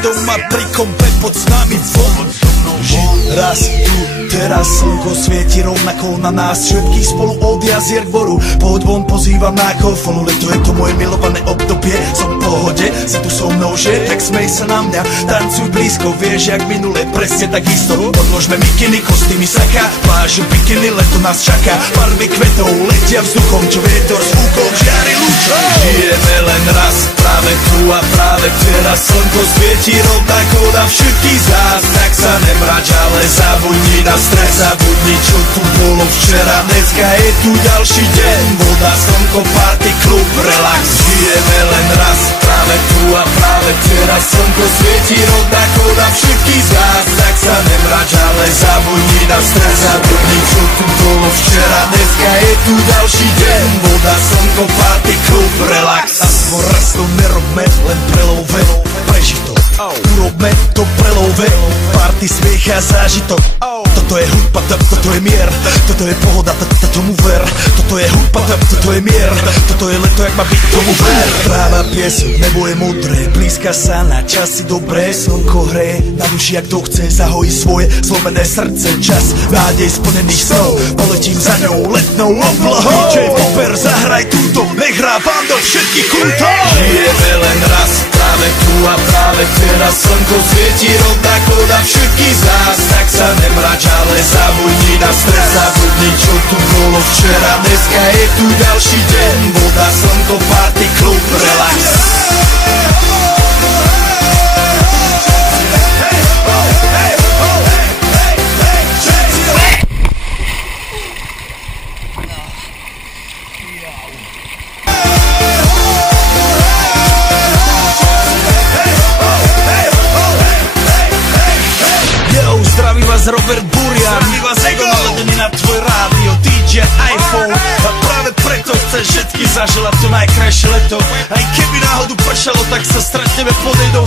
Doma pri kompe pod s nami von. Raz tu, teraz slnko svieti rovnako na nás všetkých spolu od jazier k boru. Poď von, pozývam na kofonu, leto je to moje milované obdobie. Som v pohode, si tu so mnou, že? Tak smej sa na mňa, tancuj blízko, vieš jak minule, presne tak isto. Podložme mikiny, kostýmy saka, pláže bikiny, leto nás čaká. Barvy kvetov letia vzduchom, čo vietor s fúkom žiari lúčom. Žijeme len raz, práve tu a práve teraz slnko svieti rovnako na všetkých z nás. Tak sa nemrač, ale zabudni na stres, zabudni čo tu bolo včera. Dneska je tu ďalší deň, voda, slnko, party, klub, relax. Žijeme len raz, práve tu a práve teraz slnko svieti rovnako na všetkých z nás. Tak sa nemrač, ale zabudni na stres, zabudni čo tu bolo včera. Dneska je tu ďalší deň, voda, slnko, party, klub, relax. Aspoň raz to nerobme, len prelove, prežij to. Urobme to prelove, party, smiech a zážitok. Toto je hudba, toto je mier, toto je pohoda, tomu ver. Toto je hudba, toto je mier, toto je leto, jak má byť, tomu ver. Práva pieseň, nebo je modré, blízka sa na časy dobré. Slnko hreje na duši, jak to chce, zahojí svoje zlomené srdce. Čas nádej splnených snov, poletím za ňou letnou oblohou. DJ Popper, zahraj túto, nech hrá vám do všetkých kútov. Žijeme len raz, práve tu a práve teraz slnko svieti rovnako na všetkých z nás. Tak sa nemrač, ale zabudni na stres, zabudni čo tu bolo včera. Dneska je tu ďalší deň, voda, slnko, party, klub, relax. Zdraví vás Robert Burian, zdraví vás Ego naladený na tvoj rádio, DJ iPhone. A práve preto chceš všetky zaželať to najkrajšie leto. Aj keby náhodu pršalo, tak sa stretneme pod jednou